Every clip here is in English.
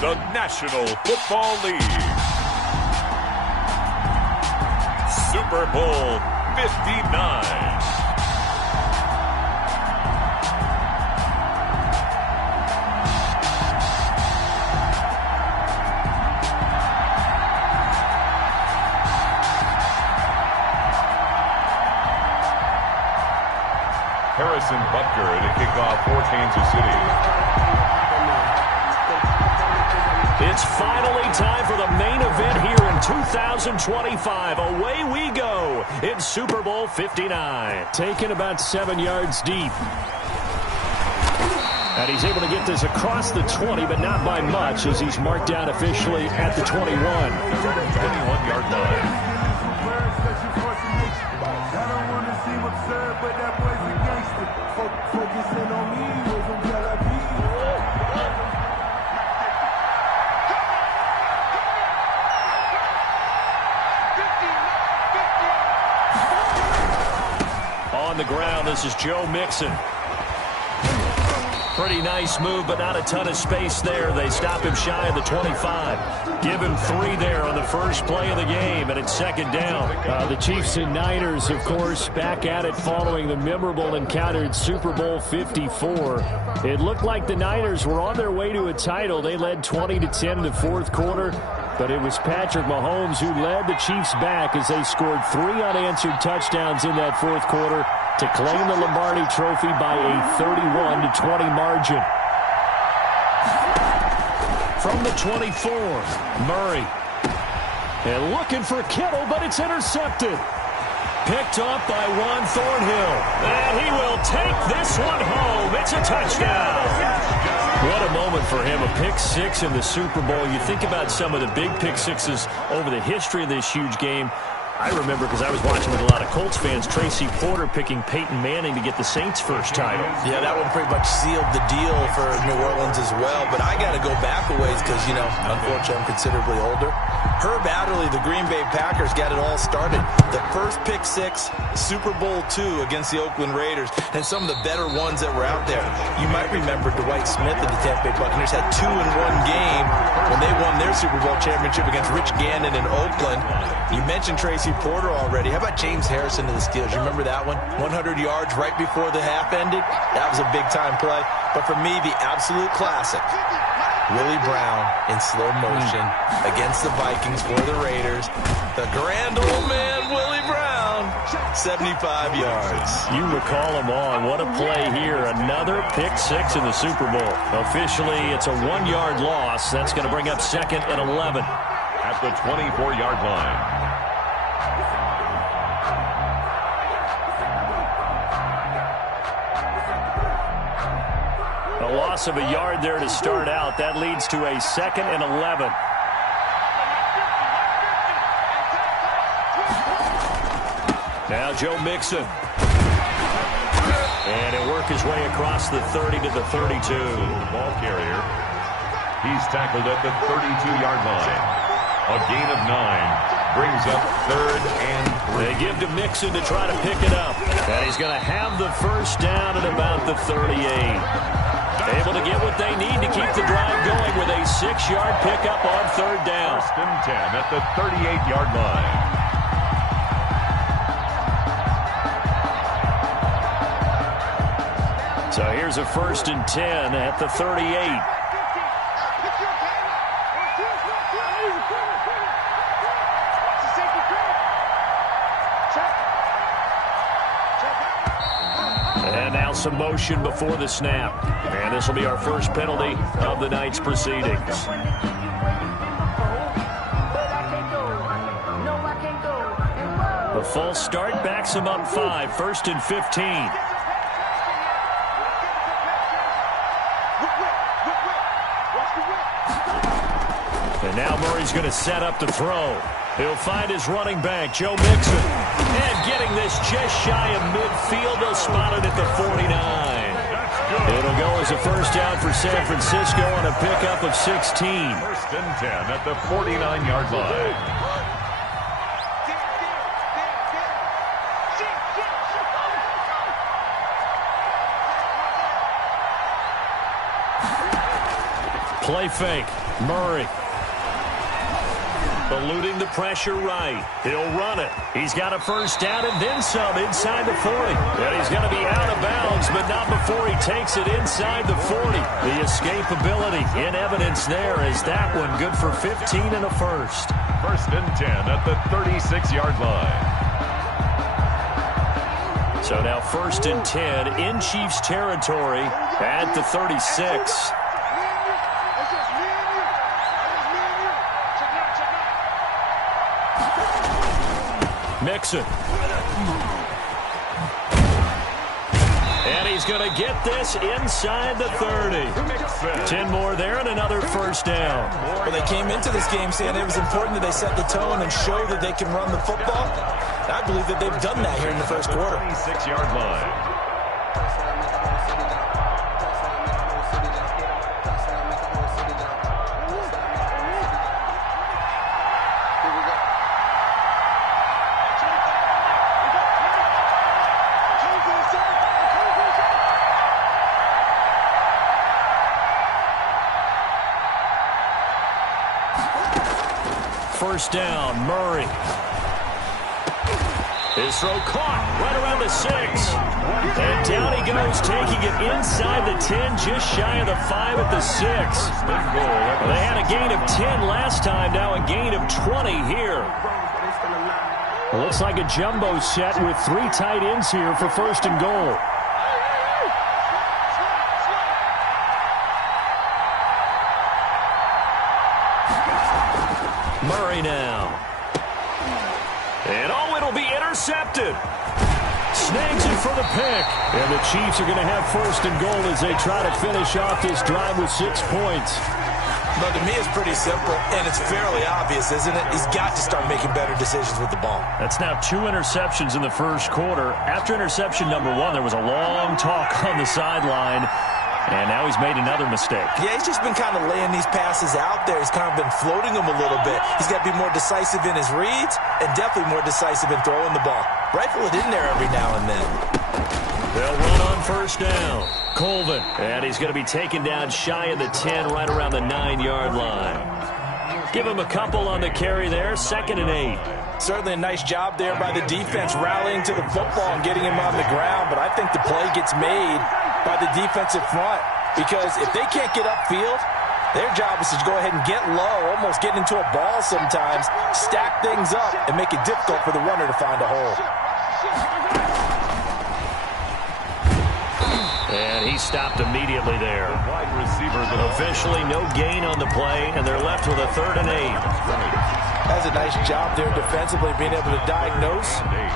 the National Football League. Super Bowl 59. Harrison Butker to kick off for Kansas City. It's finally time for the main event here in 2025. Away we go in Super Bowl 59. Taken about 7 yards deep. And he's able to get this across the 20, but not by much, as he's marked down officially at the 21. 21-yard line. On the ground, this is Joe Mixon. Pretty nice move, but not a ton of space there. They stop him shy of the 25. Give him 3 there on the first play of the game, and it's second down. The Chiefs and Niners, of course, back at it following the memorable encounter in Super Bowl 54. It looked like the Niners were on their way to a title. They led 20-10 in the fourth quarter, but it was Patrick Mahomes who led the Chiefs back as they scored 3 unanswered touchdowns in that fourth quarter to claim the Lombardi Trophy by a 31-20 margin. From the 24, Murray. And looking for Kittle, but it's intercepted. Picked up by Juan Thornhill. And he will take this one home. It's a touchdown. What a moment for him, a pick 6 in the Super Bowl. You think about some of the big pick 6s over the history of this huge game. I remember, because I was watching with a lot of Colts fans, Tracy Porter picking Peyton Manning to get the Saints' first title. Yeah, that one pretty much sealed the deal for New Orleans as well. But I got to go back a ways because, you know, unfortunately I'm considerably older. Herb Adderley, the Green Bay Packers, got it all started. The first pick 6, Super Bowl II against the Oakland Raiders, and some of the better ones that were out there. You might remember Dwight Smith of the Tampa Bay Buccaneers had 2 in one game when they won their Super Bowl championship against Rich Gannon in Oakland. You mentioned Tracy Porter already. How about James Harrison of the Steelers? You remember that one? 100 yards right before the half ended? That was a big-time play. But for me, the absolute classic, Willie Brown in slow motion against the Vikings for the Raiders. The grand old man, Willie Brown, 75 yards. You recall them on. What a play here. Another pick 6 in the Super Bowl. Officially, it's a 1-yard loss. That's going to bring up 2nd and 11. At the 24-yard line. A loss of a yard there to start out. That leads to a 2nd and 11. Now Joe Mixon. And he'll work his way across the 30 to the 32. Ball carrier. He's tackled at the 32-yard line. A gain of 9 brings up 3rd and 3. They give to Mixon to try to pick it up. And he's going to have the first down at about the 38. Able to get what they need to keep the drive going with a 6-yard pickup on 3rd down. 1st and 10 at the 38-yard line. So here's a 1st and 10 at the 38. And now some motion before the snap. And this will be our first penalty of the night's proceedings. The false start backs him up 5. 1st and 15. And now Murray's going to set up to throw. He'll find his running back, Joe Mixon. And getting this just shy of midfield, they'll spot it at the 49. It'll go as a first down for San Francisco on a pickup of 16. 1st and 10 at the 49-yard line. Play fake. Murray. Eluding the pressure right. He'll run it. He's got a first down and then some inside the 40. And he's going to be out of bounds, but not before he takes it inside the 40. The escapability in evidence there is that one good for 15 and a first. First and 10 at the 36-yard line. So now first and 10 in Chiefs territory at the 36. Mixon. And he's going to get this inside the 30. 10 more there and another first down. Well, they came into this game saying it was important that they set the tone and show that they can run the football. And I believe that they've done that here in the first quarter. 26-yard line. First down, Murray. His throw caught right around the 6. And down he goes, taking it inside the 10, just shy of the 5 at the 6. They had a gain of 10 last time, now a gain of 20 here. It looks like a jumbo set with 3 tight ends here for first and goal. Murray now. And it'll be intercepted. Snags it for the pick. And the Chiefs are going to have first and goal as they try to finish off this drive with 6 points. But to me, it's pretty simple, and it's fairly obvious, isn't it? He's got to start making better decisions with the ball. That's now 2 interceptions in the first quarter. After interception number 1, there was a long talk on the sideline. And now he's made another mistake. Yeah, he's just been kind of laying these passes out there. He's kind of been floating them a little bit. He's got to be more decisive in his reads and definitely more decisive in throwing the ball. Rifle it in there every now and then. They'll run on first down. Colvin. And he's going to be taken down shy of the 10, right around the 9-yard line. Give him a couple on the carry there. 2nd and 8. Certainly a nice job there by the defense rallying to the football and getting him on the ground. But I think the play gets made by the defensive front, because if they can't get upfield, their job is to go ahead and get low, almost get into a ball sometimes, stack things up, and make it difficult for the runner to find a hole. And he stopped immediately there. Officially no gain on the play, and they're left with a 3rd and 8. Has a nice job there defensively, being able to diagnose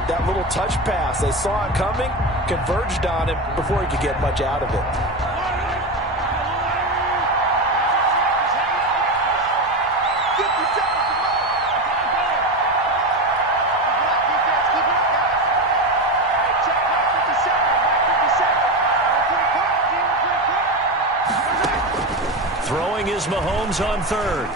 that little touch pass. They saw it coming, converged on him before he could get much out of it. Throwing is Mahomes on 3rd.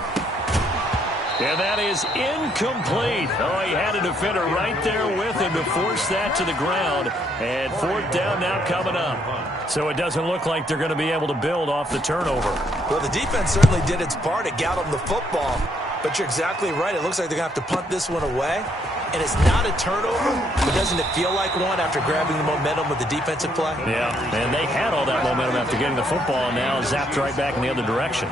And that is incomplete. Oh, he had a defender right there with him to force that to the ground. And 4th down now coming up. So it doesn't look like they're going to be able to build off the turnover. Well, the defense certainly did its part. It got them the football. But you're exactly right. It looks like they're going to have to punt this one away. And it's not a turnover, but doesn't it feel like one after grabbing the momentum with the defensive play? Yeah, and they had all that momentum after getting the football, and now zapped right back in the other direction.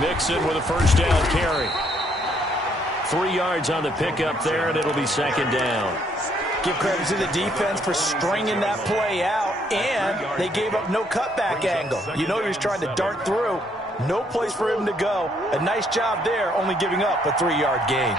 Mixon with a first down carry. 3 yards on the pickup there, and it'll be 2nd down. Give credit to the defense for stringing that play out, and they gave up no cutback angle. You know he was trying to dart through. No place for him to go. A nice job there, only giving up a 3-yard gain.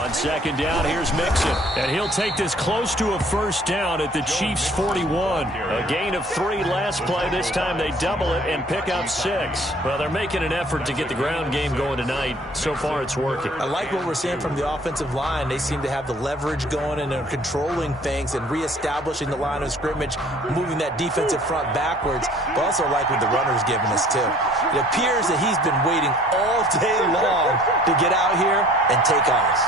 On second down, here's Mixon. And he'll take this close to a first down at the Chiefs' 41. A gain of 3 last play. This time they double it and pick up 6. Well, they're making an effort to get the ground game going tonight. So far, it's working. I like what we're seeing from the offensive line. They seem to have the leverage going, and they're controlling things and reestablishing the line of scrimmage, moving that defensive front backwards. But also like what the runner's giving us, too. It appears that he's been waiting all day long to get out here and take off.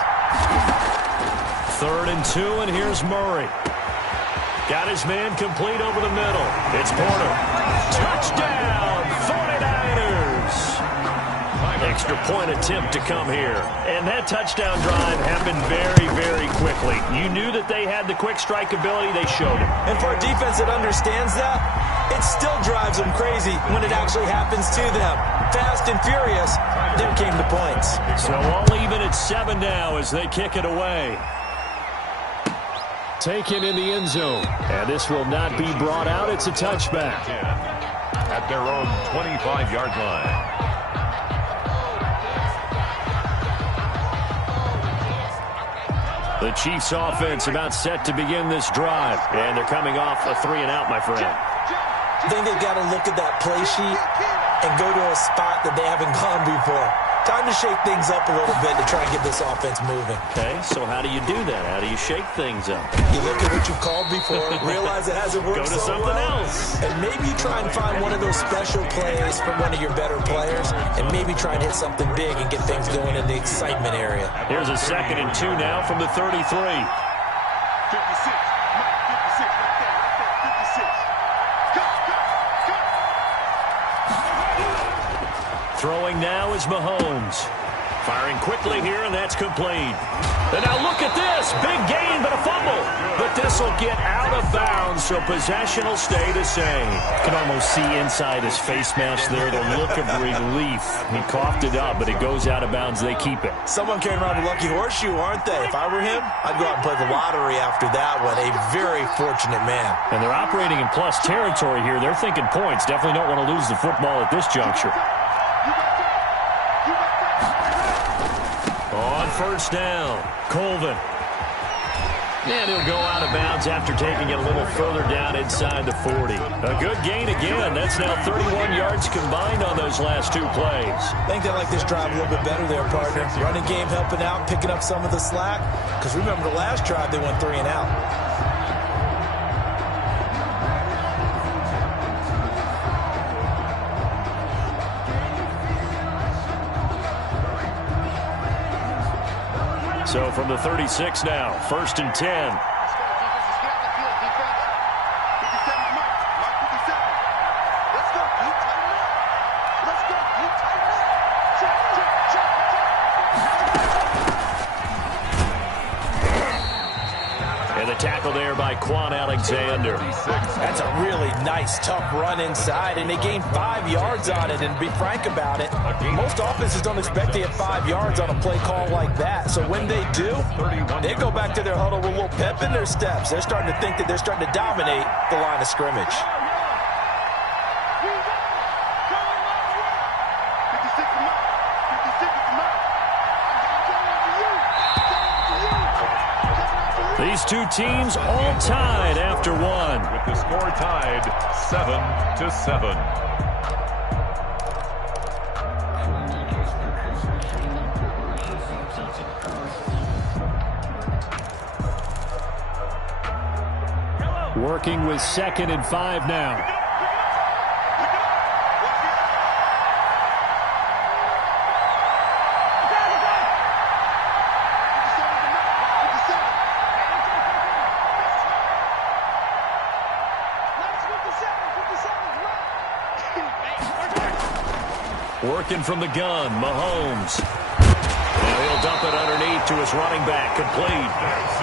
3rd and 2, and here's Murray. Got his man complete over the middle. It's Porter. Touchdown, 49ers. Extra point attempt to come here. And that touchdown drive happened very, very quickly. You knew that they had the quick strike ability. They showed it. And for a defense that understands that, it still drives them crazy when it actually happens to them. Fast and furious, there came the points. So all even at 7 now as they kick it away. Taken in the end zone. And this will not be brought out. It's a touchback. At their own 25-yard line. The Chiefs offense about set to begin this drive. And thee coming off a 3-and-out, my friend. I think they've got to look at that play sheet and go to a spot that they haven't gone before. Time to shake things up a little bit to try and get this offense moving. Okay, so how do you do that? How do you shake things up? You look at what you've called before, realize it hasn't worked so well. Go to something else. And maybe you try and find one of those special plays from one of your better players, and maybe try and hit something big and get things going in the excitement area. Here's a 2nd and 2 now from the 33. 56. Throwing now is Mahomes. Firing quickly here, and that's complete. And now look at this. Big gain, but a fumble. But this will get out of bounds, so possession will stay the same. You can almost see inside his face mask there the look of relief. He coughed it up, but it goes out of bounds. They keep it. Someone carrying around a lucky horseshoe, aren't they? If I were him, I'd go out and play the lottery after that one. A very fortunate man. And they're operating in plus territory here. They're thinking points. Definitely don't want to lose the football at this juncture. On first down, Colvin. And he'll go out of bounds after taking it a little further down inside the 40. A good gain again. That's now 31 yards combined on those last 2 plays. I think they like this drive a little bit better there, partner. Running game helping out, picking up some of the slack. Because remember the last drive, they went 3-and-out. So from the 36 now, 1st and 10. And the tackle there by Quan Alexander. That's a really nice, tough run inside, and they gained 5 yards on it. And to be frank about it, most offenses don't expect to get 5 yards on a play call like that. So when they do, they go back to their huddle with a little pep in their steps. They're starting to think that they're starting to dominate the line of scrimmage. These two teams all tied after one. With the score tied 7-7. Working with 2nd and 5 now. Working from the gun, Mahomes. Now he'll dump it underneath to his running back, complete.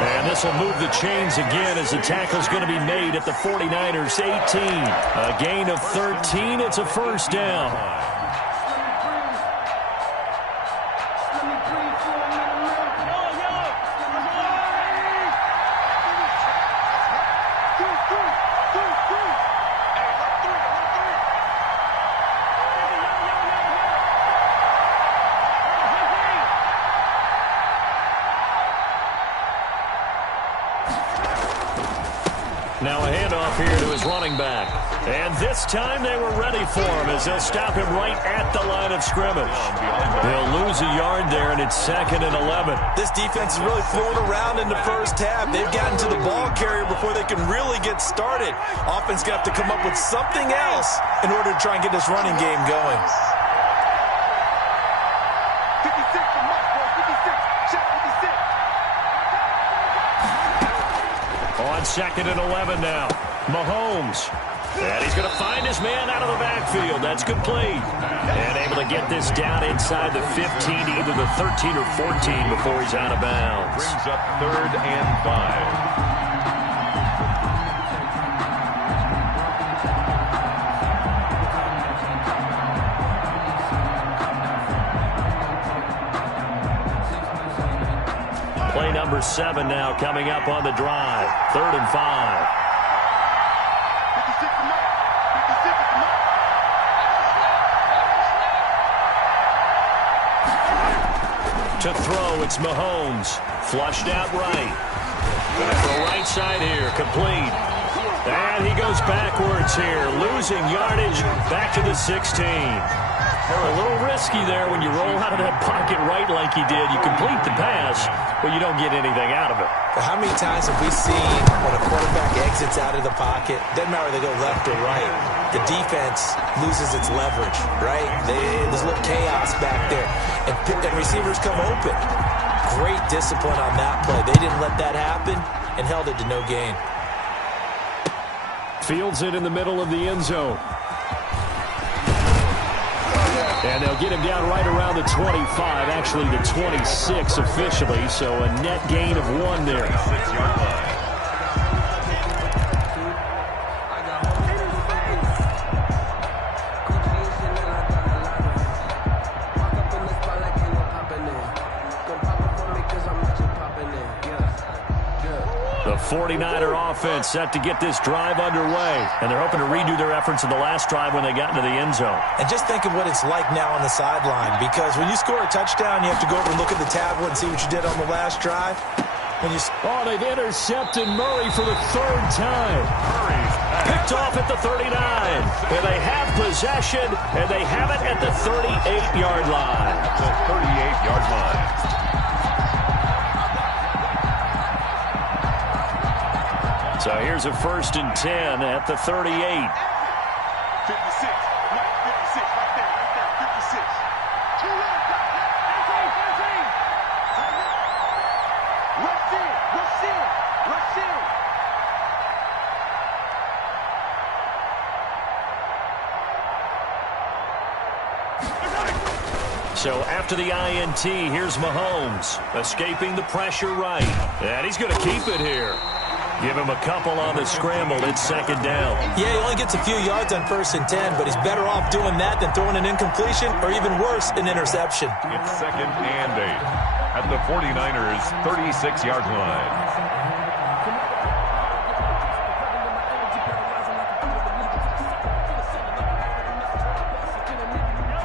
And this will move the chains again as the tackle's going to be made at the 49ers 18. A gain of 13. It's a first down. off here to his running back. And this time they were ready for him as they'll stop him right at the line of scrimmage. They'll lose a yard there, and it's 2nd and 11. This defense is really thrown around in the first half. They've gotten to the ball carrier before they can really get started. Offense going to have to come up with something else in order to try and get this running game going. On 2nd and 11 now. Mahomes. And he's going to find his man out of the backfield. That's complete. And able to get this down inside the 15, either the 13 or 14 before he's out of bounds. Brings up 3rd and 5. Play number 7 now coming up on the drive. 3rd and 5. To throw, it's Mahomes. Flushed out right. Gonna throw right side here, complete. And he goes backwards here, losing yardage back to the 16. A little risky there when you roll out of that pocket right like he did. You complete the pass, but you don't get anything out of it. But how many times have we seen when a quarterback exits out of the pocket, doesn't matter whether they go left or right, the defense loses its leverage, right? There's a little chaos back there, and receivers come open. Great discipline on that play. They didn't let that happen and held it to no gain. Fields it in the middle of the end zone. And they'll get him down right around the 25, actually the 26 officially, so a net gain of 1 there. 6-yard line. The 49er offense set to get this drive underway. And they're hoping to redo their efforts in the last drive when they got into the end zone. And just think of what it's like now on the sideline, because when you score a touchdown, you have to go over and look at the tablet and see what you did on the last drive. Oh, they've intercepted Murray for the 3rd time. Picked off at the 39. And they have possession, and they have it at the 38-yard line. The 38-yard line. So here's a 1st and 10 at the 38. 56. 56 right there, 56. Too late, rush in. So after the INT, here's Mahomes, escaping the pressure right. And he's going to keep it here. Give him a couple on the scramble. It's 2nd down. Yeah, he only gets a few yards on 1st and 10, but he's better off doing that than throwing an incompletion or even worse, an interception. It's 2nd and 8 at the 49ers' 36-yard line.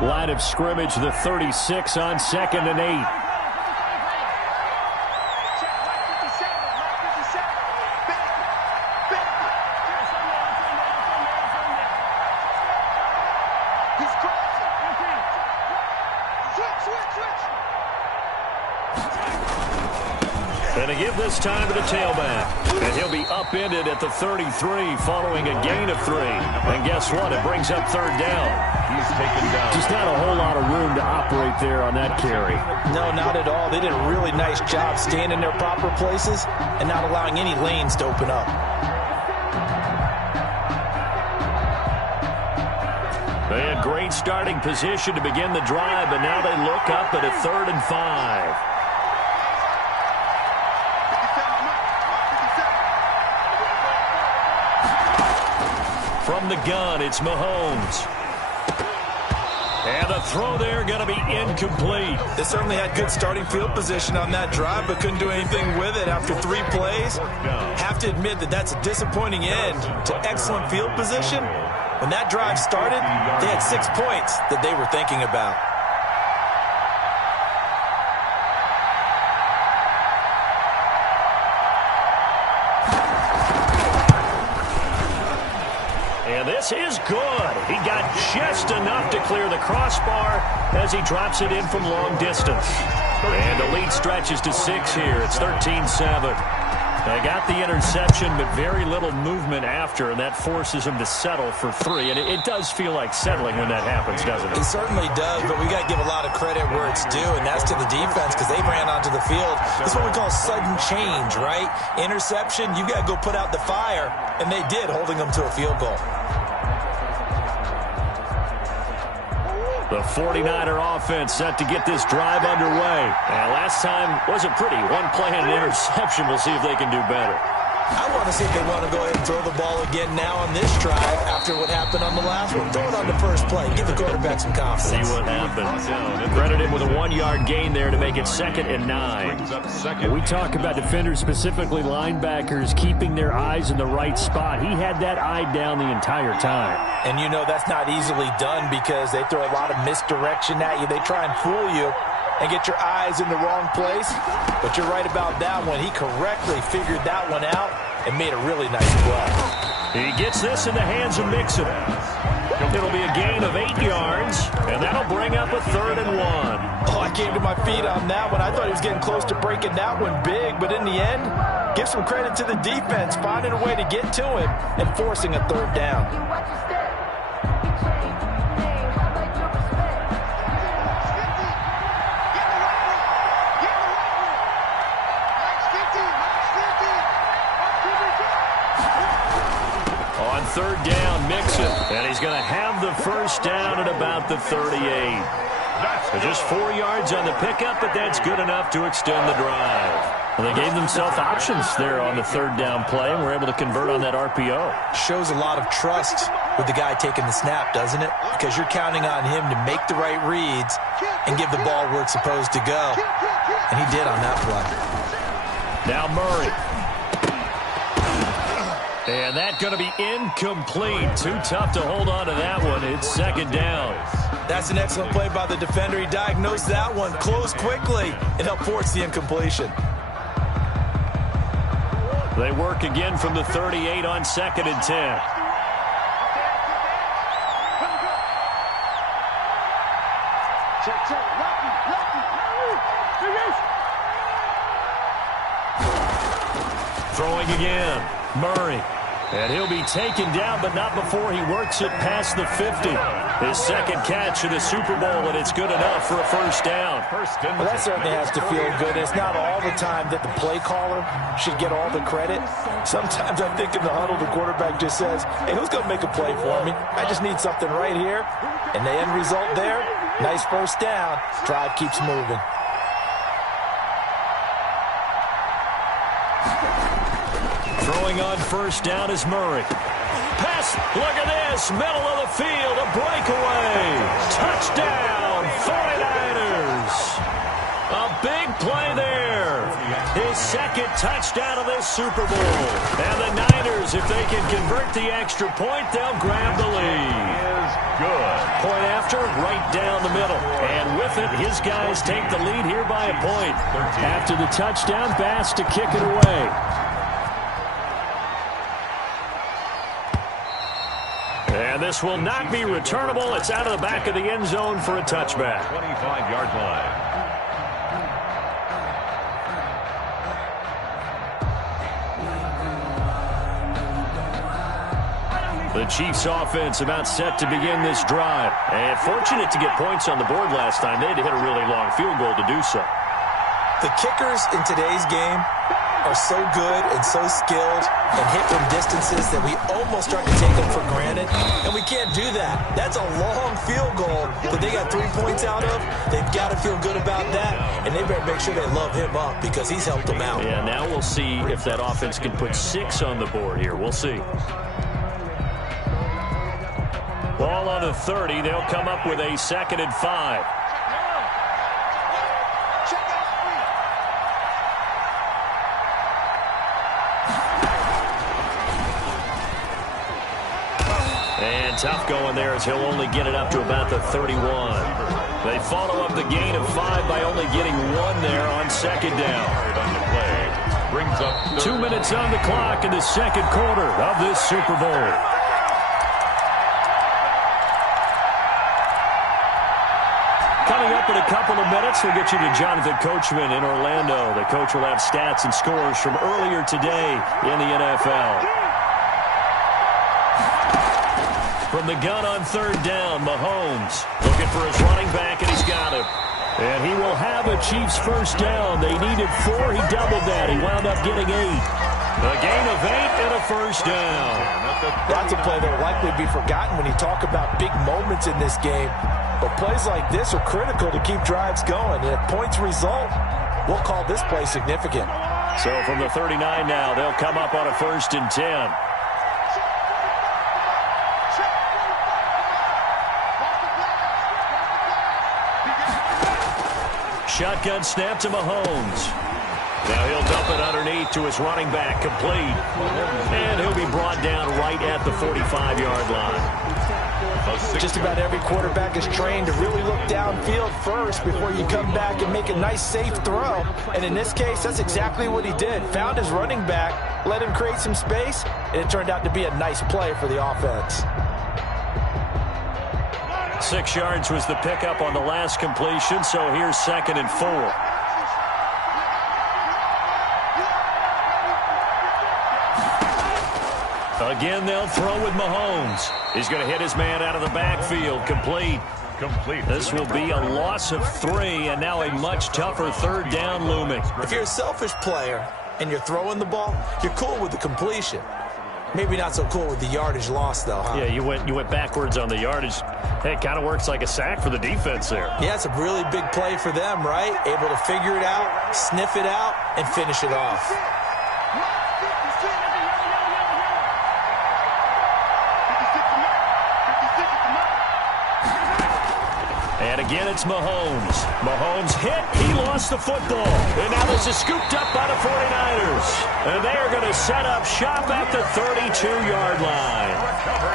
Line of scrimmage, the 36 on 2nd and 8. And to give this time to the tailback. And he'll be upended at the 33 following a gain of 3. And guess what? It brings up 3rd down. He's taken down. Just not a whole lot of room to operate there on that carry. No, not at all. They did a really nice job staying in their proper places and not allowing any lanes to open up. They had great starting position to begin the drive, but now they look up at a 3rd and 5. From the gun, it's Mahomes. And the throw there going to be incomplete. They certainly had good starting field position on that drive, but couldn't do anything with it after 3 plays. Have to admit that that's a disappointing end to excellent field position. When that drive started, they had 6 points that they were thinking about. good. He got just enough to clear the crossbar as he drops it in from long distance. And the lead stretches to 6 here. It's 13-7. They got the interception, but very little movement after, and that forces them to settle for 3. And it does feel like settling when that happens, doesn't it? It certainly does, but we got to give a lot of credit where it's due, and that's to the defense because they ran onto the field. This is what we call sudden change, right? Interception, you got to go put out the fire, and they did, holding them to a field goal. The 49er offense set to get this drive underway. And last time wasn't pretty. One play and an interception. We'll see if they can do better. I want to see if they want to go ahead and throw the ball again now on this drive after what happened on the last one. Throw it on the first play. Give the quarterback some confidence. See what happens. Credit him with a 1-yard gain there to make it 2nd and 9. We talk about defenders, specifically linebackers, keeping their eyes in the right spot. He had that eye down the entire time. And you know that's not easily done because they throw a lot of misdirection at you. They try and fool you and get your eyes in the wrong place. But you're right about that one. He correctly figured that one out and made a really nice play. He gets this in the hands of Mixon. It'll be a gain of 8 yards, and that'll bring up a 3rd and 1. Oh, I came to my feet on that one. I thought he was getting close to breaking that one big, but in the end, give some credit to the defense, finding a way to get to him and forcing a 3rd down. On 3rd down, Mixon, and he's going to have the 1st down at about the 38. So just 4 yards on the pickup, but that's good enough to extend the drive. Well, they gave themselves options there on the 3rd down play, and were able to convert on that RPO. Shows a lot of trust with the guy taking the snap, doesn't it? Because you're counting on him to make the right reads and give the ball where it's supposed to go. And he did on that play. Now Murray. And that's going to be incomplete. Too tough to hold on to that one. It's 2nd down. That's an excellent play by the defender. He diagnosed that one, closed quickly, and helped force the incompletion. They work again from the 38 on 2nd and 10. Throwing again. Murray. And he'll be taken down, but not before he works it past the 50. His 2nd catch of the Super Bowl, and it's good enough for a 1st down. Well, that certainly has to feel good. It's not all the time that the play caller should get all the credit. Sometimes I think in the huddle, the quarterback just says, hey, who's going to make a play for me? I just need something right here. And the end result there, nice 1st down. Drive keeps moving. Throwing on 1st down is Murray. Pass, look at this, middle of the field, a breakaway. Touchdown, 49ers. A big play there. His 2nd touchdown of this Super Bowl. And the Niners, if they can convert the extra point, they'll grab the lead. Good. Point after, right down the middle. And with it, his guys take the lead here by a point. After the touchdown, Bass to kick it away. And this will not be returnable. It's out of the back of the end zone for a touchback. 25-yard line. The Chiefs offense about set to begin this drive. And fortunate to get points on the board last time. They had to hit a really long field goal to do so. The kickers in today's game are so good and so skilled and hit from distances that we almost start to take them for granted, and we can't do that. That's a long field goal that they got 3 points out of. They've got to feel good about that, and they better make sure they love him up because he's helped them out. Yeah, now we'll see if that offense can put 6 on the board here. We'll see. Ball on the 30. They'll come up with a 2nd and 5. And tough going there as he'll only get it up to about the 31. They follow up the gain of 5 by only getting 1 there on 2nd down. On the play. Brings up 2 minutes on the clock in the 2nd quarter of this Super Bowl. Coming up in a couple of minutes, we'll get you to Jonathan Coachman in Orlando. The coach will have stats and scores from earlier today in the NFL. From the gun on third down, Mahomes looking for his running back, and he's got him. And he will have a Chiefs first down. They needed 4. He doubled that. He wound up getting 8. A gain of 8 and a first down. That's a play that will likely be forgotten when you talk about big moments in this game. But plays like this are critical to keep drives going. And if points result, we'll call this play significant. So from the 39 now, they'll come up on a 1st and 10. Shotgun snap to Mahomes. Now he'll dump it underneath to his running back, complete. And he'll be brought down right at the 45-yard line. Just about every quarterback is trained to really look downfield first before you come back and make a nice, safe throw. And in this case, that's exactly what he did. Found his running back, let him create some space, and it turned out to be a nice play for the offense. 6 yards was the pickup on the last completion, so here's 2nd and 4. Again, they'll throw with Mahomes. He's going to hit his man out of the backfield. Complete. This will be a loss of 3, and now a much tougher 3rd down looming. If you're a selfish player and you're throwing the ball, you're cool with the completion. Maybe not so cool with the yardage loss, though, huh? Yeah, you went backwards on the yardage. Hey, it kind of works like a sack for the defense there. Yeah, it's a really big play for them, right? Able to figure it out, sniff it out, and finish it off. And again, it's Mahomes. Mahomes hit. He lost the football. And now this is scooped up by the 49ers. And they're going to set up shop at the 32-yard line.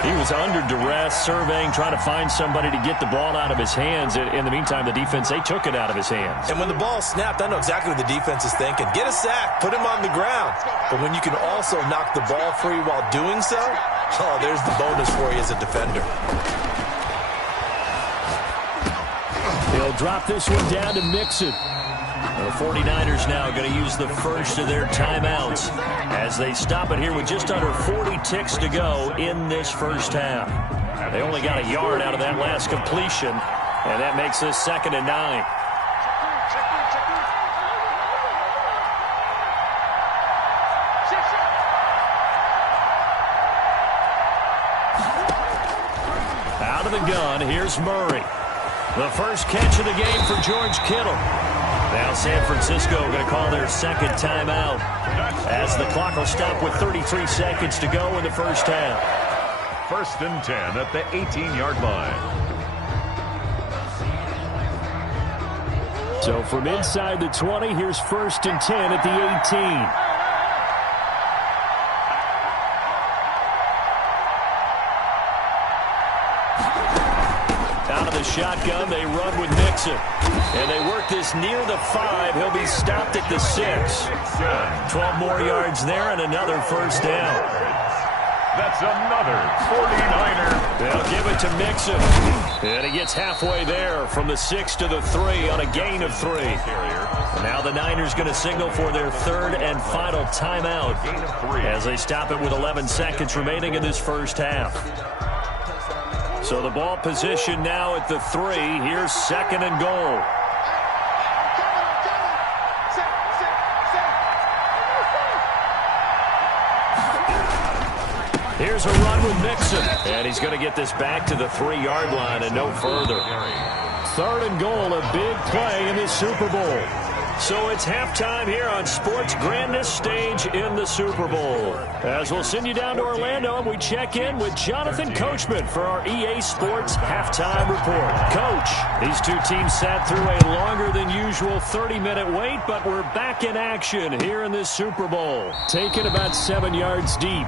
He was under duress, surveying, trying to find somebody to get the ball out of his hands. In the meantime, the defense, they took it out of his hands. And when the ball snapped, I know exactly what the defense is thinking. Get a sack. Put him on the ground. But when you can also knock the ball free while doing so, oh, there's the bonus for you as a defender. They'll drop this one down to mix it. The 49ers now going to use the first of their timeouts as they stop it here with just under 40 ticks to go in this first half. They only got a yard out of that last completion, and that makes this 2nd and 9. Out of the gun, here's Murray. The first catch of the game for George Kittle. Now San Francisco going to call their 2nd timeout as the clock will stop with 33 seconds to go in the first half. 1st and 10 at the 18-yard line. So from inside the 20, here's 1st and 10 at the 18. Shotgun, they run with Mixon. And they work this near the 5. He'll be stopped at the 6. 12 more yards there and another first down. That's another 49er. They'll give it to Mixon. And he gets halfway there from the 6 to the 3 on a gain of 3. And now the Niners going to signal for their 3rd and final timeout as they stop it with 11 seconds remaining in this first half. So the ball position now at the 3. Here's 2nd and goal. Here's a run with Mixon. And he's going to get this back to the 3-yard line and no further. 3rd and goal, a big play in this Super Bowl. So it's halftime here on sports' grandest stage in the Super Bowl. As we'll send you down to Orlando and we check in with Jonathan Coachman for our EA Sports Halftime Report. Coach, these two teams sat through a longer than usual 30-minute wait, but we're back in action here in this Super Bowl. Taken about 7 yards deep.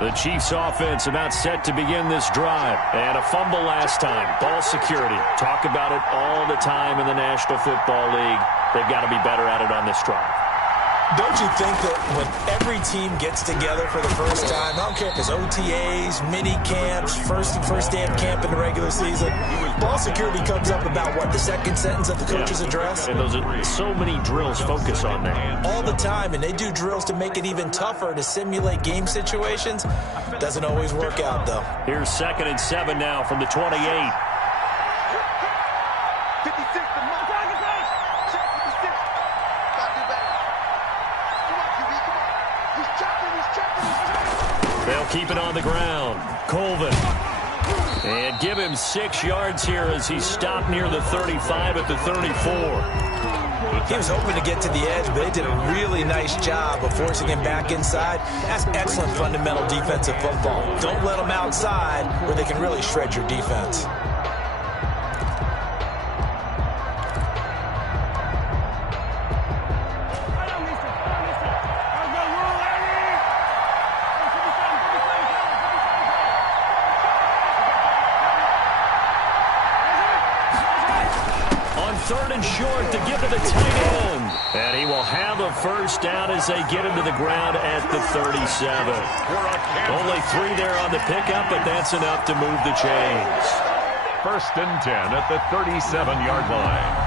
The The Chiefs offense about set to begin this drive. And a fumble last time. Ball security. Talk about it all the time in the National Football League. They've got to be better at it on this drive. Don't you think that when every team gets together for the first time, I don't care if it's OTAs, mini camps, first day of camp in the regular season, ball security comes up about, what, the second sentence of the coach's address? And those are so many drills focus on that. All the time, and they do drills to make it even tougher to simulate game situations. Doesn't always work out, though. Here's 2nd and 7 now from the 28. 56, They'll keep it on the ground. Colvin. And give him 6 yards here as he stopped near the 35 at the 34. He was hoping to get to the edge, but they did a really nice job of forcing him back inside. That's excellent fundamental defensive football. Don't let them outside where they can really shred your defense. Third and short to give to the tight end. And he will have a first down as they get him to the ground at the 37. Only 3 there on the pickup, but that's enough to move the chains. 1st and 10 at the 37-yard line.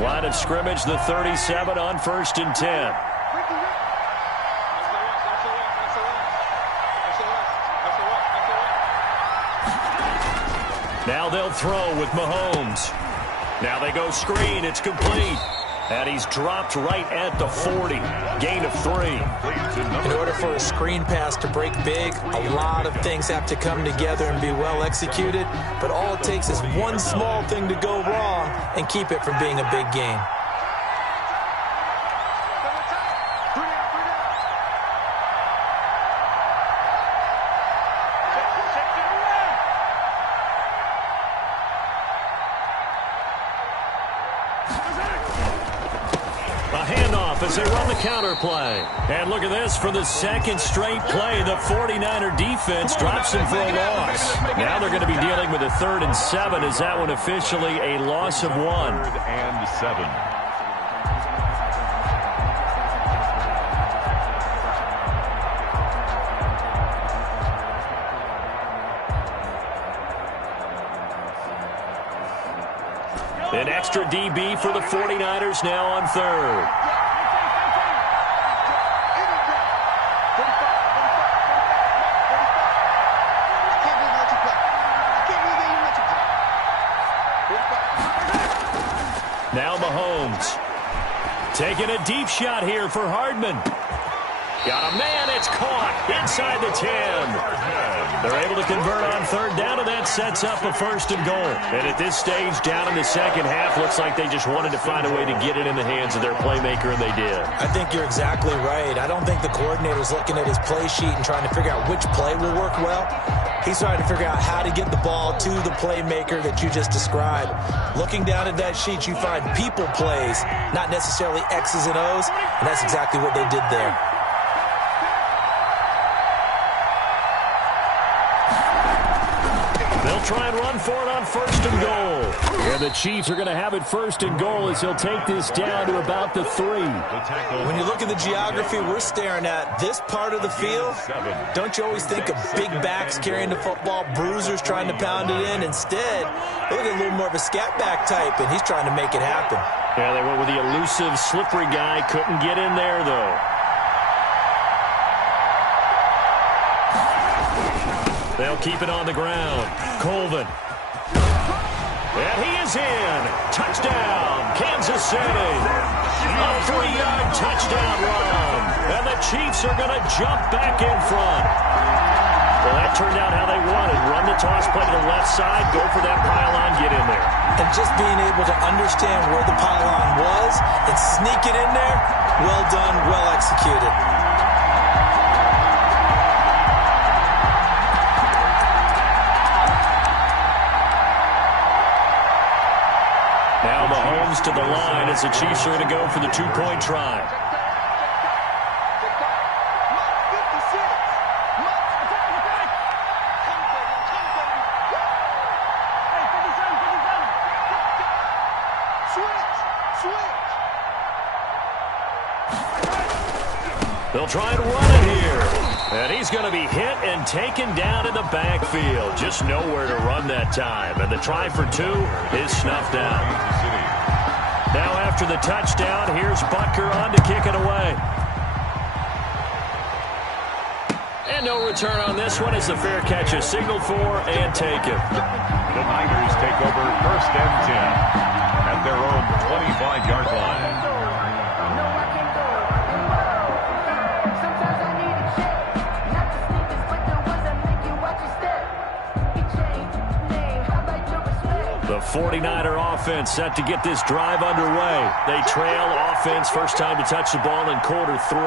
Line of scrimmage, the 37 on 1st and 10. Now they'll throw with Mahomes. Now they go screen. It's complete. And he's dropped right at the 40. Gain of 3. In order for a screen pass to break big, a lot of things have to come together and be well executed. But all it takes is one small thing to go wrong and keep it from being a big gain. As they run the counter play. And look at this for the 2nd straight play. The 49er defense drops him for a loss. Now they're going to be dealing with a 3rd and 7. Is that one officially a loss of 1? 3rd and 7. An extra DB for the 49ers now on 3rd. Now Mahomes. Taking a deep shot here for Hardman. Got a man, it's caught inside the 10. They're able to convert on 3rd down, and that sets up a 1st and goal. And at this stage, down in the 2nd half, looks like they just wanted to find a way to get it in the hands of their playmaker, and they did. I think you're exactly right. I don't think the coordinator's looking at his play sheet and trying to figure out which play will work well. He's trying to figure out how to get the ball to the playmaker that you just described. Looking down at that sheet, you find people plays, not necessarily X's and O's, and that's exactly what they did there. They'll try and run for it on 1st and goal. And the Chiefs are going to have it 1st and goal as he'll take this down to about the 3. When you look at the geography we're staring at, this part of the field, don't you always think of big backs carrying the football, bruisers trying to pound it in? Instead, look at a little more of a scat back type, and he's trying to make it happen. Yeah, they went with the elusive, slippery guy. Couldn't get in there, though. They'll keep it on the ground. Colvin. And he is in. Touchdown, Kansas City. A 3-yard touchdown run. And the Chiefs are going to jump back in front. Well, that turned out how they wanted. Run the toss play to the left side, go for that pylon, get in there. And just being able to understand where the pylon was and sneak it in there, well done, well executed. Mahomes to the line as the Chiefs are going to go for the two-point try. They'll try and run it here. And he's going to be hit and taken down in the backfield. Just nowhere to run that time. And the try for two is snuffed out. Now after the touchdown, here's Butker on to kick it away. And no return on this one as the fair catch is signaled for and taken. The Niners take over 1st and 10 at their own 25-yard line. The 49er offense set to get this drive underway. They trail offense, first time to touch the ball in quarter 3,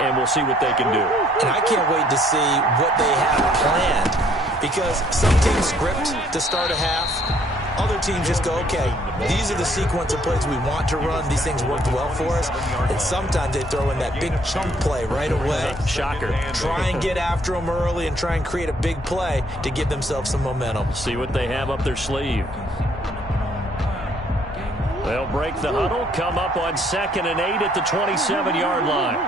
and we'll see what they can do. And I can't wait to see what they have planned, because some teams script to start a half. Other teams just go, okay, these are the sequence of plays we want to run. These things worked well for us. And sometimes they throw in that big chunk play right away. Shocker. Try and get after them early and try and create a big play to give themselves some momentum. See what they have up their sleeve. They'll break the huddle, come up on 2nd and 8 at the 27-yard line.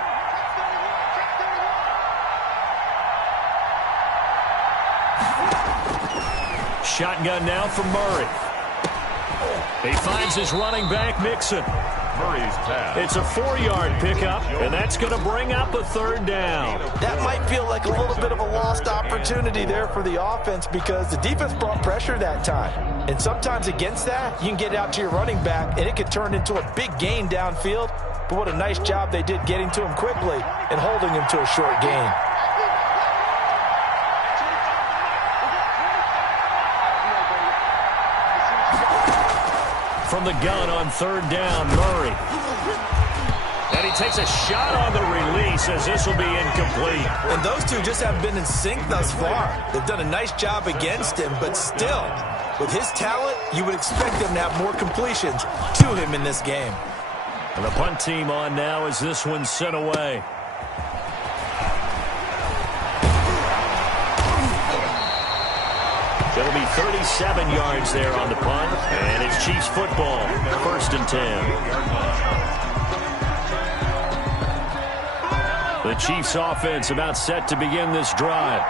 Shotgun now from Murray. He finds his running back, Mixon. Murray's pass. It's a 4-yard pickup, and that's going to bring up a 3rd down. That might feel like a little bit of a lost opportunity there for the offense, because the defense brought pressure that time. And sometimes against that, you can get out to your running back, and it could turn into a big gain downfield. But what a nice job they did getting to him quickly and holding him to a short gain. From the gun on 3rd down, Murray. And he takes a shot on the release as this will be incomplete. And those two just haven't been in sync thus far. They've done a nice job against him, but still, with his talent, you would expect them to have more completions to him in this game. And the punt team on now as this one's sent away. It'll be 37 yards there on the punt, and it's Chiefs football, 1st and 10. The Chiefs offense about set to begin this drive.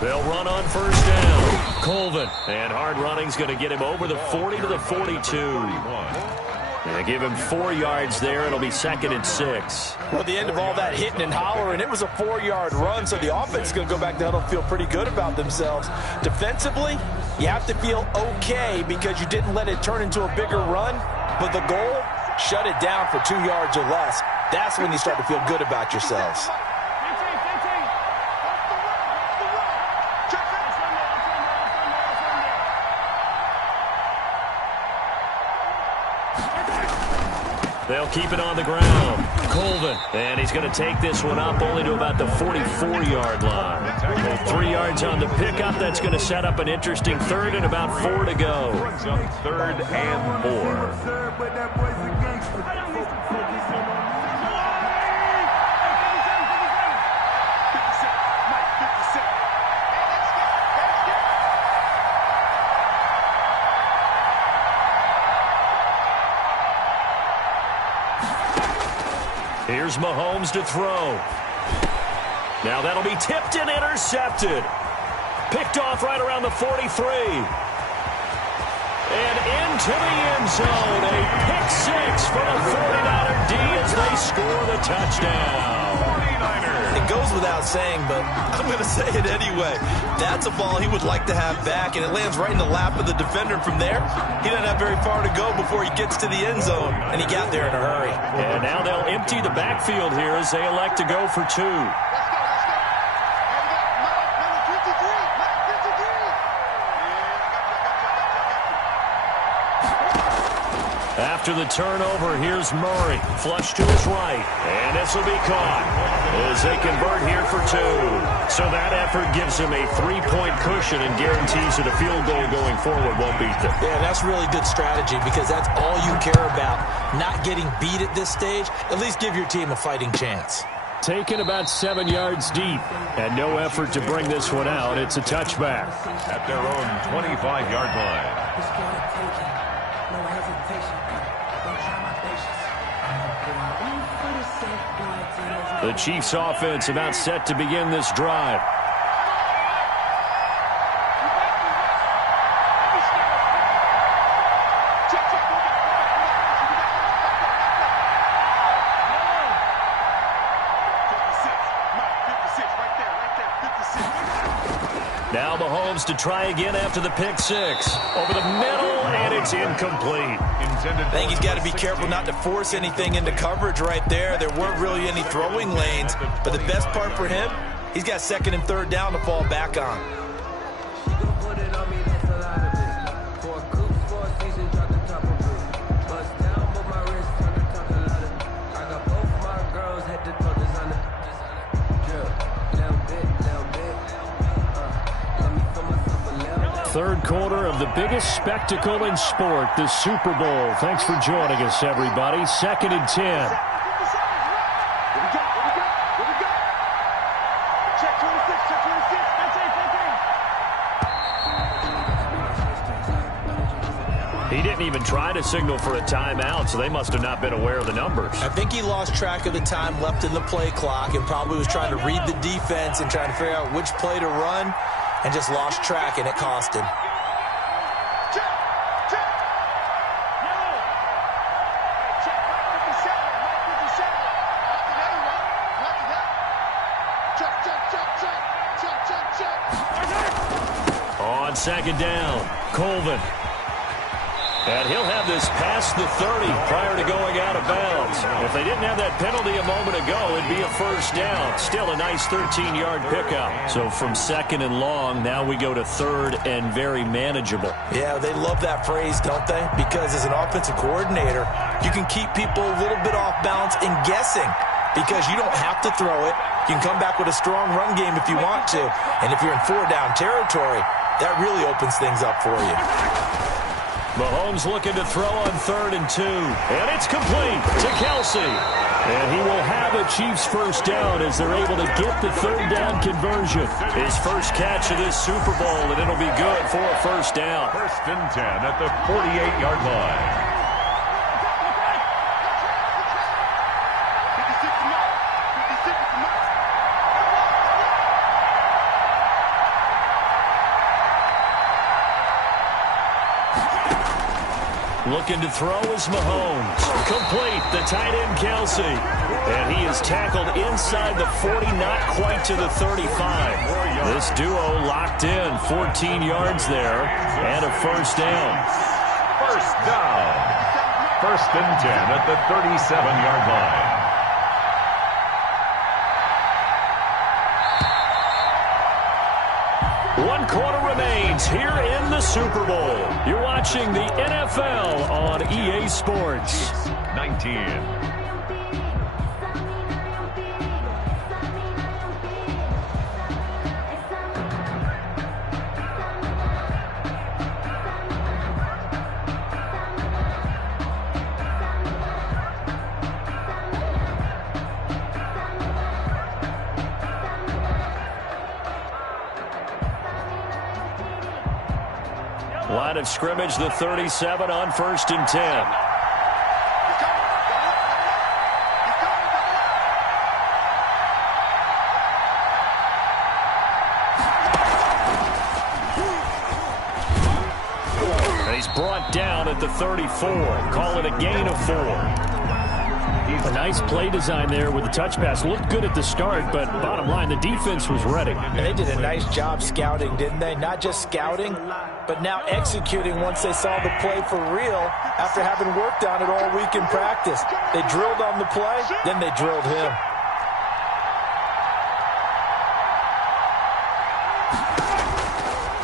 They'll run on 1st down. Colvin. And hard running's going to get him over the 40 to the 42. And give him 4 yards there. It'll be 2nd and 6. Well, the end of all that hitting and hollering, it was a 4-yard run, so the offense is going to go back to huddle and feel pretty good about themselves. Defensively, you have to feel okay because you didn't let it turn into a bigger run. But the goal, shut it down for 2 yards or less. That's when you start to feel good about yourselves. They'll keep it on the ground. Colvin. And he's going to take this one up only to about the 44-yard line. 3 yards on the pickup. That's going to set up an interesting 3rd and about 4 to go. 3rd and 4. Here's Mahomes to throw. Now that'll be tipped and intercepted. Picked off right around the 43. And into the end zone. A pick 6 for the 49er D as they score the touchdown. 49ers. It goes without saying, but I'm going to say it anyway. That's a ball he would like to have back, and it lands right in the lap of the defender. From there, he doesn't have very far to go before he gets to the end zone, and he got there in a hurry. And now they'll empty the backfield here as they elect to go for 2. After the turnover, here's Murray. Flush to his right. And this will be caught as they convert here for 2. So that effort gives him a 3-point cushion and guarantees that a field goal going forward won't beat them. Yeah, that's really good strategy because that's all you care about. Not getting beat at this stage. At least give your team a fighting chance. Taken about 7 yards deep. And no effort to bring this one out. It's a touchback. At their own 25-yard line. The Chiefs offense about set to begin this drive. Now Mahomes to try again after the pick 6. Over the middle, and it's incomplete. I think he's got to be careful not to force anything into coverage right there. There weren't really any throwing lanes, but the best part for him, he's got 2nd and 3rd down to fall back on. Third quarter of the biggest spectacle in sport, the Super Bowl. Thanks for joining us, everybody. 2nd and 10. He didn't even try to signal for a timeout, so they must have not been aware of the numbers. I think he lost track of the time left in the play clock and probably was trying to read the defense and trying to figure out which play to run. And just lost track, and it cost him. On 2nd down, Colvin. And he'll have this past the 30 prior to going out of bounds. If they didn't have that penalty a moment ago, it'd be a 1st down. Still a nice 13-yard pickup. So from 2nd and long, now we go to 3rd and very manageable. Yeah, they love that phrase, don't they? Because as an offensive coordinator, you can keep people a little bit off balance and guessing because you don't have to throw it. You can come back with a strong run game if you want to. And if you're in 4-down territory, that really opens things up for you. Mahomes looking to throw on 3rd and 2. And it's complete to Kelsey. And he will have a Chiefs 1st down as they're able to get the 3rd down conversion. His first catch of this Super Bowl, and it'll be good for a 1st down. 1st and 10 at the 48-yard line. Looking to throw is Mahomes. Complete, the tight end Kelsey. And he is tackled inside the 40, not quite to the 35. This duo locked in, 14 yards there, and a 1st down. 1st down. 1st and 10 at the 37-yard line. One quarter remains here in the Super Bowl. You're watching the NFL on EA Sports. 19. Line of scrimmage, the 37 on 1st and 10. And he's brought down at the 34. Call it a gain of 4. A nice play design there with the touch pass. Looked good at the start, but bottom line, the defense was ready. And they did a nice job scouting, didn't they? Not just scouting, but now executing once they saw the play for real after having worked on it all week in practice. They drilled on the play, then they drilled him.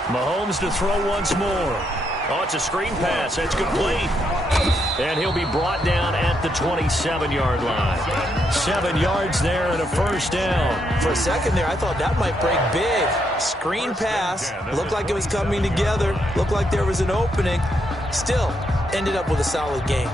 Mahomes to throw once more. Oh, it's a screen pass. That's complete. And he'll be brought down at the 27-yard line. 7 yards there and a first down. For a second there, I thought that might break big. Screen pass. Looked like it was coming together. Looked like there was an opening. Still, ended up with a solid game.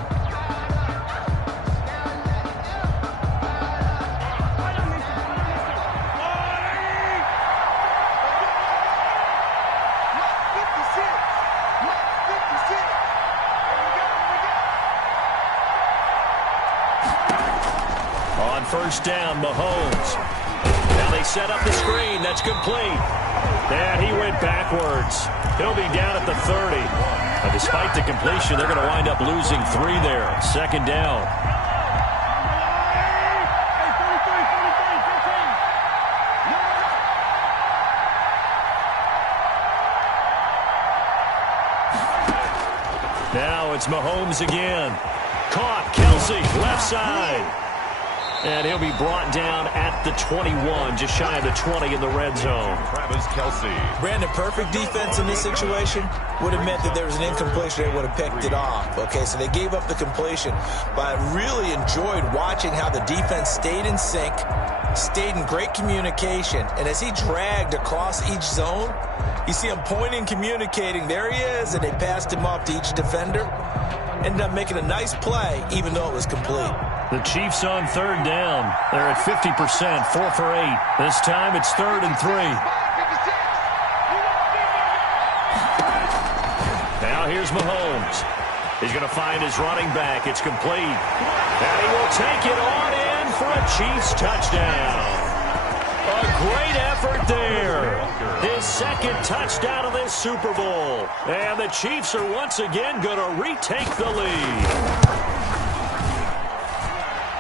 First down, Mahomes. Now they set up the screen. That's complete. And he went backwards. He'll be down at the 30. Now, despite the completion, they're going to wind up losing 3 there. Second down. Now it's Mahomes again. Caught. Kelsey, left side. And he'll be brought down at the 21, just shy of the 20 in the red zone. Travis Kelsey. Brandon, perfect defense in this situation would have meant that there was an incompletion. They would have picked it off. Okay, so they gave up the completion. But I really enjoyed watching how the defense stayed in sync, stayed in great communication. And as he dragged across each zone, you see him pointing, communicating. There he is, and they passed him off to each defender. Ended up making a nice play, even though it was complete. The Chiefs on third down. They're at 50%, 4 for 8. This time it's 3rd and 3. Now here's Mahomes. He's going to find his running back. It's complete. And he will take it on in for a Chiefs touchdown. A great effort there. His second touchdown of this Super Bowl. And the Chiefs are once again going to retake the lead.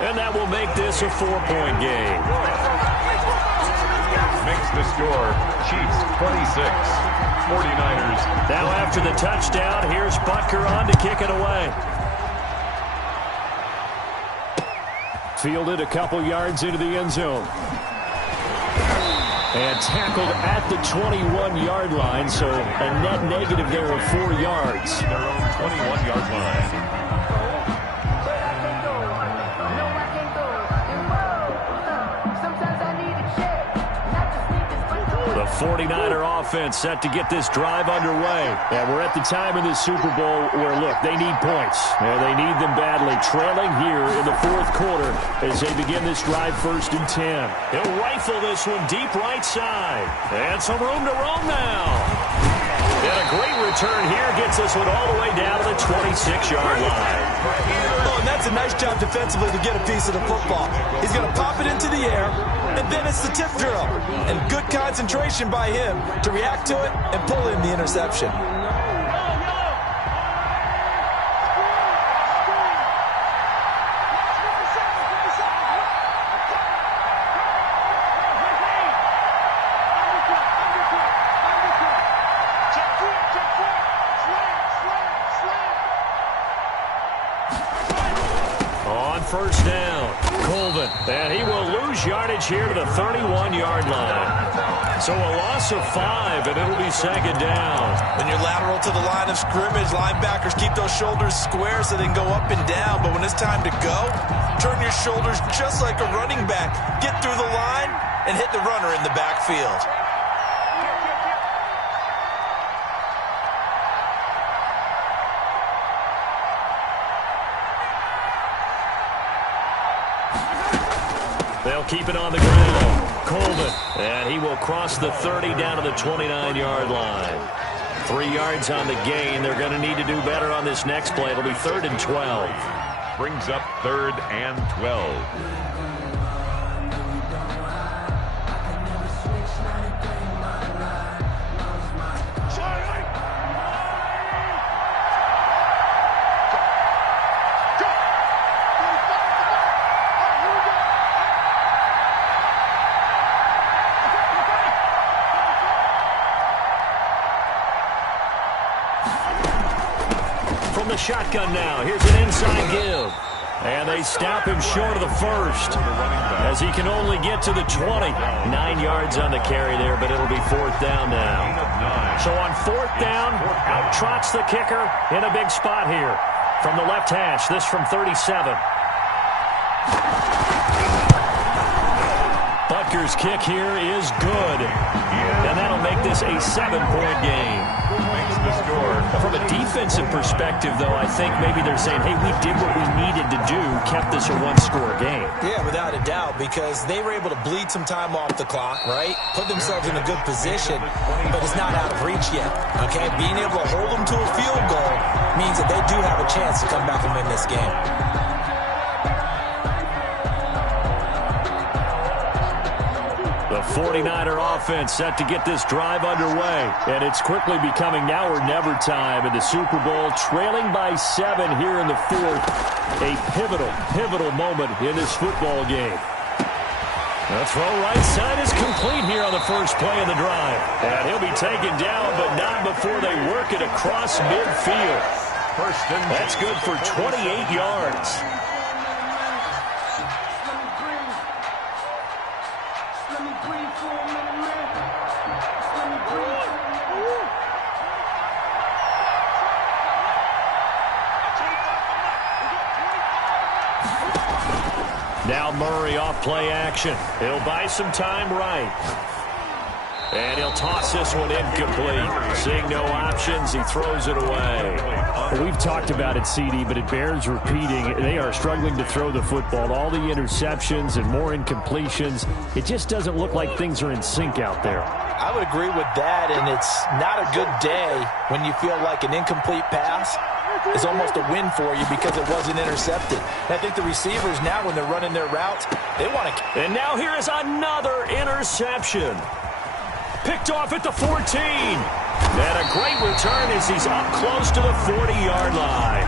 And that will make this a 4-point game. Makes the score Chiefs 26, 49ers. Now after the touchdown, here's Butker on to kick it away. Fielded a couple yards into the end zone. And tackled at the 21-yard line, so a net negative there of 4 yards. Their own 21-yard line. The 49er offense set to get this drive underway. And we're at the time in this Super Bowl where, look, they need points. And they need them badly. Trailing here in the 4th quarter as they begin this drive 1st and 10. He'll rifle this one deep right side. And some room to roam now. And a great return here gets this one all the way down to the 26-yard line. Oh, and that's a nice job defensively to get a piece of the football. He's going to pop it into the air, and then it's the tip drill. And good concentration by him to react to it and pull in the interception. First down, Colvin, and he will lose yardage here to the 31-yard line. So a loss of 5, and it'll be second down. When you're lateral to the line of scrimmage, linebackers keep those shoulders square so they can go up and down. But when it's time to go, turn your shoulders just like a running back. Get through the line and hit the runner in the backfield. They'll keep it on the ground. Colvin, and he will cross the 30 down to the 29-yard line. 3 yards on the gain. They're going to need to do better on this next play. It'll be 3rd and 12. Brings up 3rd and 12. Shotgun now. Here's an inside give. And they stop him short of the first. as he can only get to the 20. 9 yards on the carry there, but it'll be 4th down now. So on 4th down, out trots the kicker in a big spot here. From the left hash, this from 37. Butker's kick here is good. And that'll make this a 7-point game. From a defensive perspective, though, I think maybe they're saying, hey, we did what we needed to do, kept this a one-score game. Yeah, without a doubt, because they were able to bleed some time off the clock, right? Put themselves in a good position, but it's not out of reach yet, okay? Being able to hold them to a field goal means that they do have a chance to come back and win this game. The 49er offense set to get this drive underway. And it's quickly becoming now or never time in the Super Bowl, trailing by 7 here in the 4th. A pivotal moment in this football game. The throw right side is complete here on the first play of the drive. And he'll be taken down, but not before they work it across midfield. That's good for 28 yards. Now Murray off play action. He'll buy some time right. And he'll toss this one incomplete. Seeing no options, he throws it away. Well, we've talked about it, CD, but it bears repeating. They are struggling to throw the football. All the interceptions and more incompletions. It just doesn't look like things are in sync out there. I would agree with that, and it's not a good day when you feel like an incomplete pass is almost a win for you because it wasn't intercepted. And I think the receivers now, when they're running their routes, they want to... And now here is another interception. Picked off at the 14. And a great return as he's up close to the 40-yard line.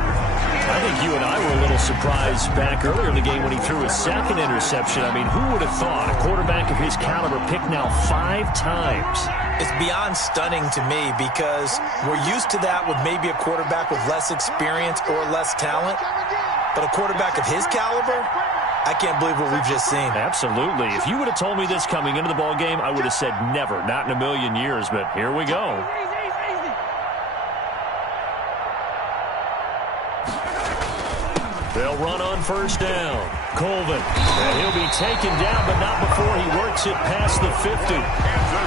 I think you and I were a little surprised back earlier in the game when he threw his second interception. I mean, who would have thought a quarterback of his caliber picked now 5 times? It's beyond stunning to me because we're used to that with maybe a quarterback with less experience or less talent. But a quarterback of his caliber, I can't believe what we've just seen. Absolutely. If you would have told me this coming into the ball game, I would have said never, not in a million years. But here we go. They'll run on first down. Colvin. And he'll be taken down, but not before he works it past the 50.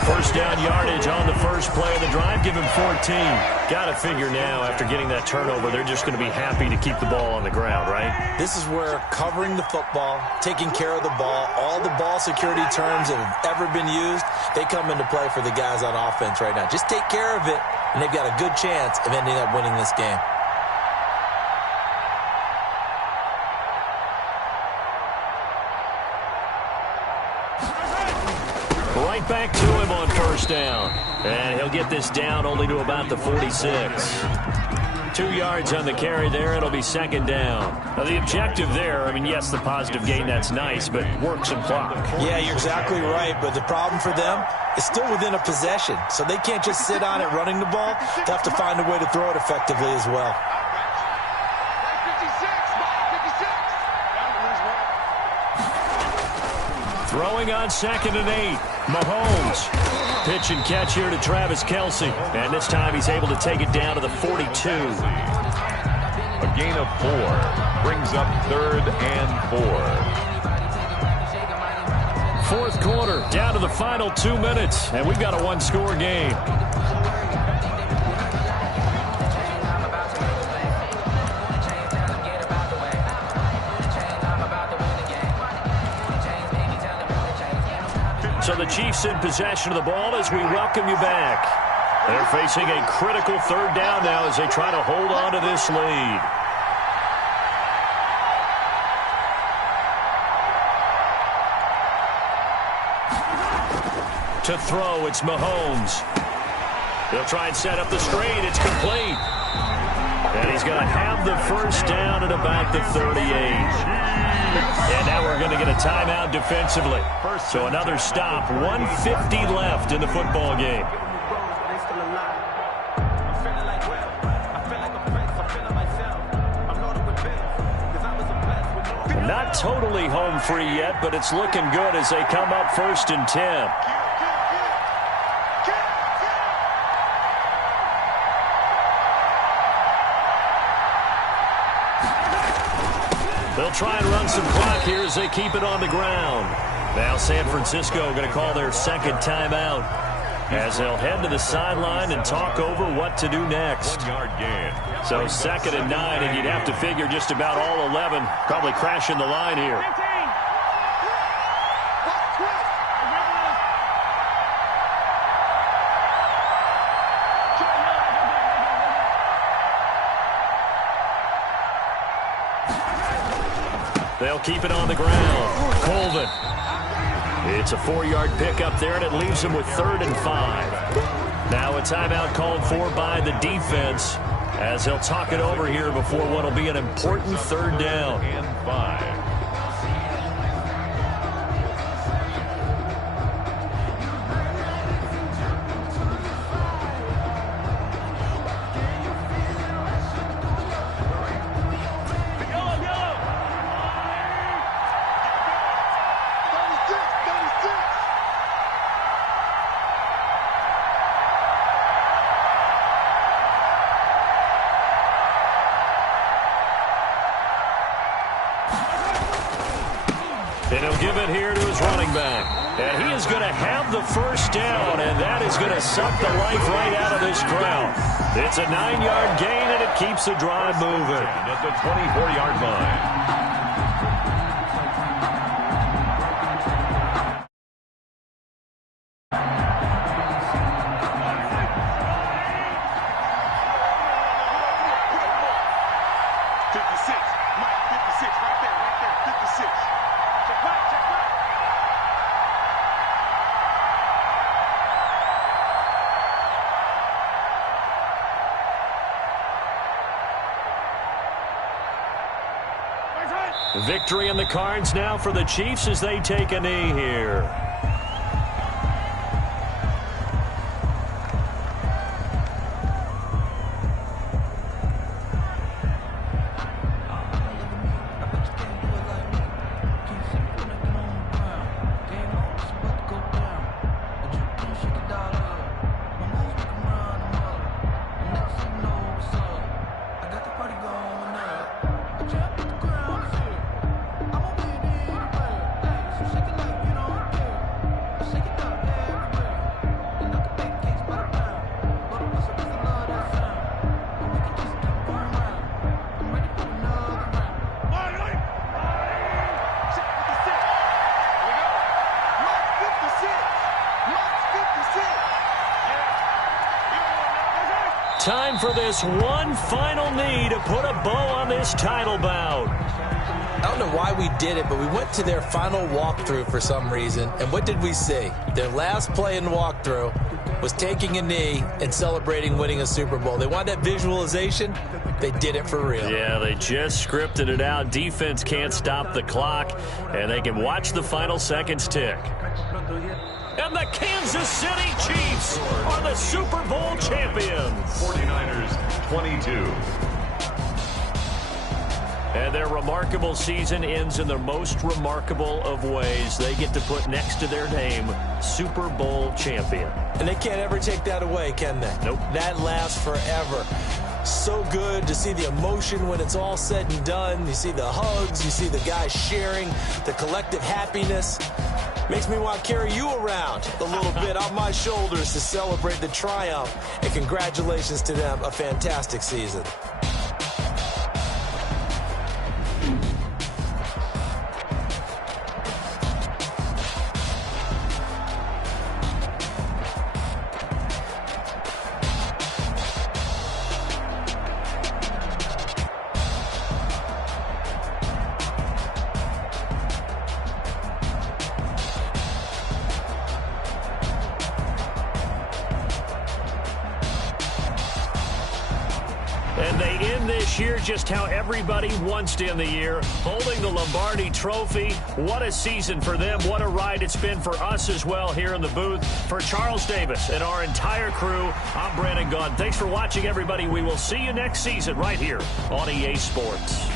First down yardage on the first play of the drive. Give him 14. Got to figure now, after getting that turnover, they're just going to be happy to keep the ball on the ground, right? This is where covering the football, taking care of the ball, all the ball security terms that have ever been used, they come into play for the guys on offense right now. Just take care of it, and they've got a good chance of ending up winning this game. Right back to him on first down. And he'll get this down only to about the 46. 2 yards on the carry there. It'll be second down. Now, the objective there, I mean, yes, the positive gain, that's nice, but work some clock. Yeah, you're exactly right. But the problem for them is still within a possession. So they can't just sit on it running the ball. They have to find a way to throw it effectively as well. Throwing on 2nd and 8. Mahomes. Pitch and catch here to Travis Kelce. And this time he's able to take it down to the 42. A gain of 4 brings up 3rd and 4. Fourth quarter, down to the final 2 minutes. And we've got a one-score game. So the Chiefs in possession of the ball as we welcome you back. They're facing a critical 3rd down now as they try to hold on to this lead. To throw, it's Mahomes. He'll try and set up the screen. It's complete. And he's going to have the first down at about the 38. And now we're going to get a timeout defensively. So another stop. 1:50 left in the football game. Not totally home free yet, but it's looking good as they come up 1st and 10. They'll try and run some clock here as they keep it on the ground. Now San Francisco going to call their second timeout as they'll head to the sideline and talk over what to do next. 1-yard gain. So 2nd and 9, and you'd have to figure just about all 11 probably crashing the line here. They'll keep it on the ground. Colvin. It's a 4-yard pickup there, and it leaves them with 3rd and 5. Now a timeout called for by the defense as they'll talk it over here before what will be an important 3rd down. And 5. And he'll give it here to his running back. And he is going to have the 1st down, and that is going to suck the life right out of this crowd. It's a 9-yard gain, and it keeps the drive moving. At the 24-yard line. Victory in the cards now for the Chiefs as they take a knee here. Time for this one final knee to put a bow on this title bout. I don't know why we did it, but we went to their final walkthrough for some reason. And what did we see? Their last play in walkthrough was taking a knee and celebrating winning a Super Bowl. They wanted that visualization. They did it for real. Yeah, they just scripted it out. Defense can't stop the clock, and they can watch the final seconds tick. And the Kansas City Chiefs are the Super Bowl champions. 49ers 22. And their remarkable season ends in the most remarkable of ways. They get to put next to their name, Super Bowl champion. And they can't ever take that away, can they? Nope. That lasts forever. So good to see the emotion when it's all said and done. You see the hugs, you see the guys sharing, the collective happiness. Makes me want to carry you around a little bit on my shoulders to celebrate the triumph. And congratulations to them, a fantastic season. And they end this year just how everybody wants to end the year, holding the Lombardi Trophy. What a season for them. What a ride it's been for us as well here in the booth. For Charles Davis and our entire crew, I'm Brandon Gaudin. Thanks for watching, everybody. We will see you next season right here on EA Sports.